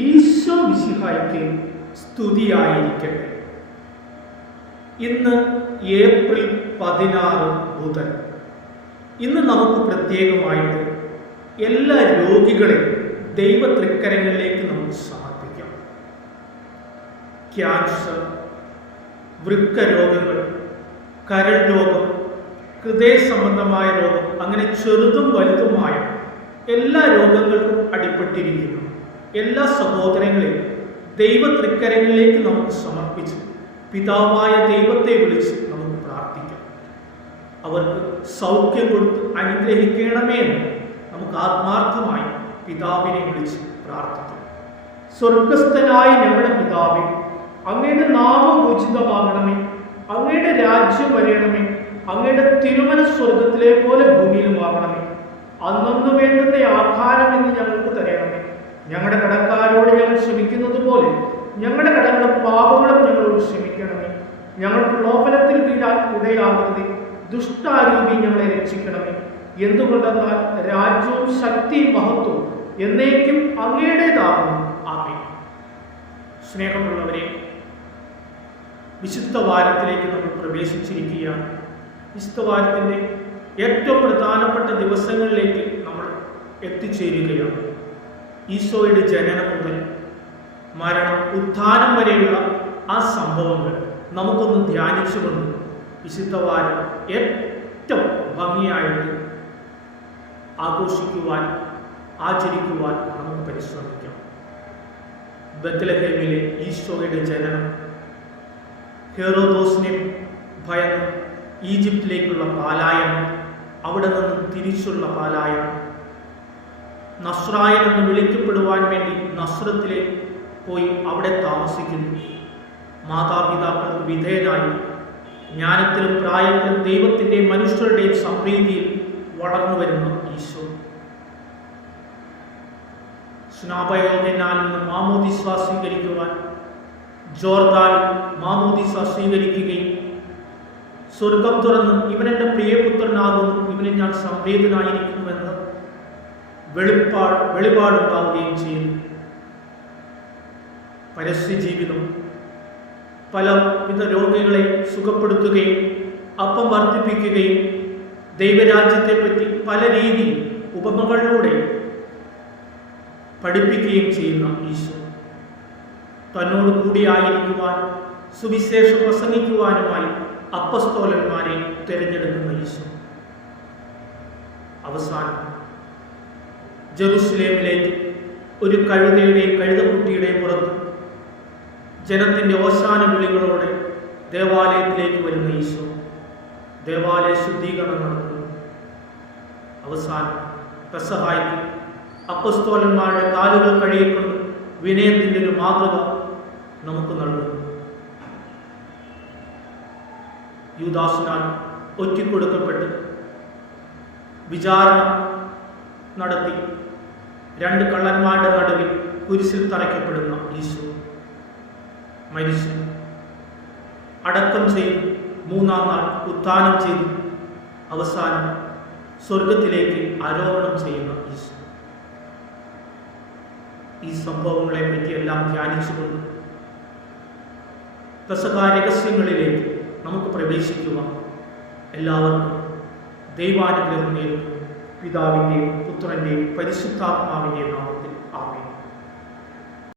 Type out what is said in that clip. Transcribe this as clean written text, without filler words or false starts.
ഈശോ മിശിഹായ്ക്ക് സ്തുതിയായിരിക്കട്ടെ. ഇന്ന് ഏപ്രിൽ 16 ബുധൻ. ഇന്ന് നമുക്ക് പ്രത്യേകമായിട്ട് എല്ലാ രോഗികളെയും ദൈവ തൃക്കരങ്ങളിലേക്ക് നമുക്ക് സമർപ്പിക്കാം. ക്യാൻസർ, വൃക്ക രോഗങ്ങൾ, കരൾ രോഗം, ഹൃദയ സംബന്ധമായ രോഗം, അങ്ങനെ ചെറുതും വലുതുമായ എല്ലാ രോഗങ്ങൾക്കും അടിപ്പെട്ടിരിക്കുന്നു എല്ലാ സഹോദരങ്ങളെയും ദൈവ തൃക്കരങ്ങളിലേക്ക് നമുക്ക് സമർപ്പിച്ച് പിതാവായ ദൈവത്തെ വിളിച്ച് നമുക്ക് പ്രാർത്ഥിക്കാം. അവർക്ക് സൗഖ്യം കൊടുത്ത് അനുഗ്രഹിക്കണമേ എന്ന് നമുക്ക് ആത്മാർത്ഥമായി പിതാവിനെ വിളിച്ച് പ്രാർത്ഥിക്കാം. സ്വർഗസ്ഥനായ ഞങ്ങളുടെ പിതാവേ, അങ്ങയുടെ നാമം ഉചിതമാകണമേ, അങ്ങയുടെ രാജ്യം വരയണമേ, അങ്ങയുടെ തിരുമനസ് സ്വർഗത്തിലെ പോലെ ഭൂമിയിലുമാകണമേ. അന്നു വേണ്ടുന്ന ആഹാരം ഇന്ന് ഞങ്ങൾക്ക് തരണമേ. ഞങ്ങളുടെ കടക്കാരോട് ഞങ്ങൾ ക്ഷമിക്കുന്നത് പോലെ ഞങ്ങളുടെ കടങ്ങളും പാപങ്ങളും ഞങ്ങളോട് ക്ഷമിക്കണമേ. ഞങ്ങൾ പ്രലോഭനത്തിൽ വീഴാൻ ഇടയാകരുതേ, ദുഷ്ടാരൂപി ഞങ്ങളെ രക്ഷിക്കണമേ. എന്തുകൊണ്ടെന്നാൽ രാജ്യവും ശക്തിയും മഹത്വവും എന്നേക്കും അങ്ങയുടേതാകുന്നു. ആമേൻ. സ്നേഹമുള്ളവരെ, വിശുദ്ധ വാരത്തിലേക്ക് നമ്മൾ പ്രവേശിച്ചിരിക്കുകയാണ്. വിശുദ്ധ വാരത്തിൻ്റെ ഏറ്റവും പ്രധാനപ്പെട്ട ദിവസങ്ങളിലേക്ക് നമ്മൾ എത്തിച്ചേരുകയാണ്. ഈശോയുടെ ജനനം മുതൽ മരണം, ഉത്ഥാനം വരെയുള്ള ആ സംഭവങ്ങൾ നമുക്കൊന്ന് ധ്യാനിച്ചുകൊണ്ട് വിശുദ്ധ വാരം ഏറ്റവും ഭംഗിയായിട്ട് ആഘോഷിക്കുവാൻ, ആചരിക്കുവാൻ നമുക്ക് പരിശ്രമിക്കാം. ബത്ലഹേമിലെ ഈശോയുടെ ജനനം, ഹെറോദോസിനെ ഭയന്ന് ഈജിപ്തിലേക്കുള്ള പാലായനം, അവിടെ നിന്ന് തിരിച്ചുള്ള പാലായനം, നസ്രായൻ എന്ന് വിളിക്കപ്പെടുവാൻ വേണ്ടി നസ്രത്തിലേക്ക് പോയി അവിടെ താമസിക്കുന്നു. മാതാപിതാക്കൾക്ക് വിധേയനായി ജ്ഞാനത്തിലും പ്രായത്തിലും ദൈവത്തിൻ്റെയും മനുഷ്യരുടെയും സംപ്രീതിയിൽ വളർന്നു വരുന്ന ഈശോ സ്നാപയോഗ്യനാൽ നിന്ന് മാമോദീസ സ്വീകരിക്കുവാൻ ജോർദാനിൽ മാമോദീസ സ്വീകരിക്കുകയും സ്വർഗം തുറന്ന് ഇവനെൻ്റെ പ്രിയപുത്രനാകുന്നു, ഇവനിൽ ഞാൻ സംപ്രീതനായിരിക്കുന്നുവെന്ന് വെളിപാടുണ്ടാവുകയും ചെയ്യുന്നു. പരസ്യ ജീവിതം, പലവിധ രോഗികളെ സുഖപ്പെടുത്തുകയും അപ്പം വർദ്ധിപ്പിക്കുകയും ദൈവരാജ്യത്തെപ്പറ്റി പല രീതിയിൽ ഉപമകളിലൂടെ പഠിപ്പിക്കുകയും ചെയ്യുന്ന ഈശോ തന്നോട് കൂടിയായിരിക്കുവാൻ, സുവിശേഷം പ്രസംഗിക്കുവാനുമായി അപ്പസ്തോലന്മാരെ തിരഞ്ഞെടുക്കുന്ന ഈശോ അവസാനം ജെറുസലേമിലേക്ക് ഒരു കഴുതയുടെയും കഴുതക്കുട്ടിയുടെയും പുറത്ത് ജനത്തിൻ്റെ ഓശാന വിളികളോടെ ദേവാലയത്തിലേക്ക് വരുന്ന ഈശോ ദേവാലയ ശുദ്ധീകരണം നടത്തുന്നു. അവസാനം പെസഹായ്ക്ക് അപ്പസ്തോലന്മാരുടെ കാലുകൾ കഴുകിക്കൊണ്ട് വിനയത്തിൻ്റെ ഒരു മാതൃക നമുക്ക് നൽകുന്നു. യൂദാസിനാൽ ഒറ്റിക്കൊടുക്കപ്പെട്ട് വിചാരണ നടത്തി 2 കള്ളന്മാരുടെ നടുവിൽ കുരിശിൽ തറയ്ക്കപ്പെടുന്ന ഈശോ മരിച്ചു, അടക്കം ചെയ്തു, 3-ാം നാൾ ഉത്ഥാനം ചെയ്തു, അവസാനം സ്വർഗത്തിലേക്ക് ആരോഹണം ചെയ്യുന്ന ഈശോ. ഈ സംഭവങ്ങളെ പറ്റിയെല്ലാം ധ്യാനിച്ചുകൊണ്ട് പെസഹാ രഹസ്യങ്ങളിലേക്ക് നമുക്ക് പ്രവേശിക്കുവാൻ എല്ലാവർക്കും ദൈവാനുഗ്രഹം നേരുന്നു. പിതാവിൻ്റെയും പുത്രൻ്റെയും പരിശുദ്ധാത്മാവിൻ്റെയും നാമത്തിൽ.